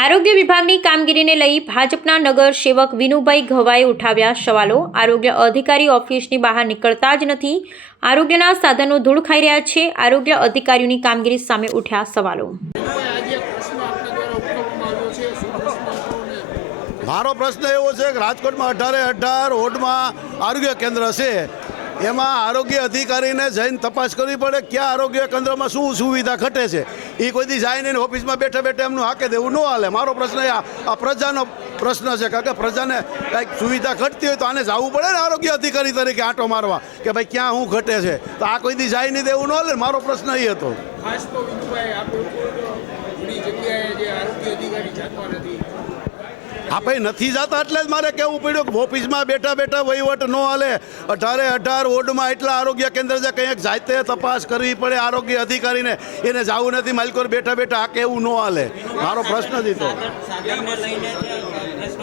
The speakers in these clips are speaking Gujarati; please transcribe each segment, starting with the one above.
આરોગ્ય વિભાગની કામગીરીને લઈ ભાજપના નગર સેવક વિનુભાઈ ઘવાએ ઉઠાવ્યા સવાલો. આરોગ્ય અધિકારી ઓફિસની બહાર નીકળતા જ નથી. આરોગ્યના સાધનો ધૂળ ખાઈ રહ્યા છે. આરોગ્ય અધિકારીઓની કામગીરી સામે ઉઠ્યા સવાલો. મારો પ્રશ્ન એવો છે કે રાજકોટમાં અઢારે અઢાર વોર્ડમાં આરોગ્ય કેન્દ્ર છે. એમાં આરોગ્ય અધિકારીને જઈને તપાસ કરવી પડે ક્યાં આરોગ્ય કેન્દ્રમાં શું સુવિધા ઘટે છે. એ કોઈ દી જાય નહીં ઓફિસમાં બેઠા બેઠા એમનું હાકે દેવું ન હાલે. મારો પ્રશ્ન આ આ પ્રજાનો પ્રશ્ન છે કારણ કે પ્રજાને કંઈક સુવિધા ઘટતી હોય તો આને જવું પડે ને આરોગ્ય અધિકારી તરીકે આંટો મારવા કે ભાઈ ક્યાં શું ઘટે છે. તો આ કોઈ દી જાય નહીં દેવું ન હાલે મારો પ્રશ્ન એ હતો. ખાસ તો હા ભાઈ નથી જતા એટલે જ મારે કેવું પડ્યું કે ઓફિસમાં બેઠા બેઠા વહીવટ ન હાલે. અઢારે અઢાર વોર્ડમાં એટલા આરોગ્ય કેન્દ્ર છે કંઈક જાતે તપાસ કરવી પડે આરોગ્ય અધિકારીને. એને જવું નથી માલિકો બેઠા બેઠા આ કેવું ન હાલે. મારો પ્રશ્ન જ હતો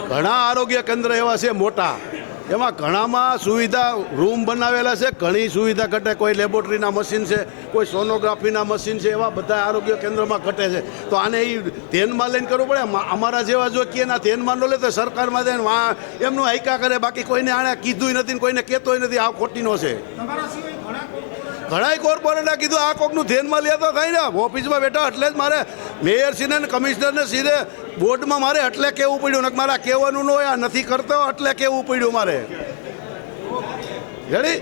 ઘણા આરોગ્ય કેન્દ્ર એવા છે મોટા. એમાં ઘણામાં સુવિધા રૂમ બનાવેલા છે ઘણી સુવિધા ઘટે. કોઈ લેબોરેટરીના મશીન છે કોઈ સોનોગ્રાફીના મશીન છે એવા બધા આરોગ્ય કેન્દ્રમાં ઘટે છે. તો આને એ ધ્યાનમાં લઈને કરવું પડે. અમારા જેવા જો કે એના ધ્યાનમાં ન લે તો સરકારમાં જાય ને વા એમનું હાઈકા કરે. બાકી કોઈને આણે કીધું નથી કોઈને કહેતોય નથી આ ખોટીનો છે. ઘણાય કોર્પોરેટે કીધું આ કોકનું ધ્યાનમાં લેતો થાય ને. ઓફિસમાં બેઠા એટલે જ મારે મેયરશ્રીને ને કમિશનરને સીધે બોર્ડમાં મારે એટલે કેવું પડ્યું? મારે કહેવાનું ન આ નથી કરતો, એટલે કહેવું પડ્યું મારે? રેડી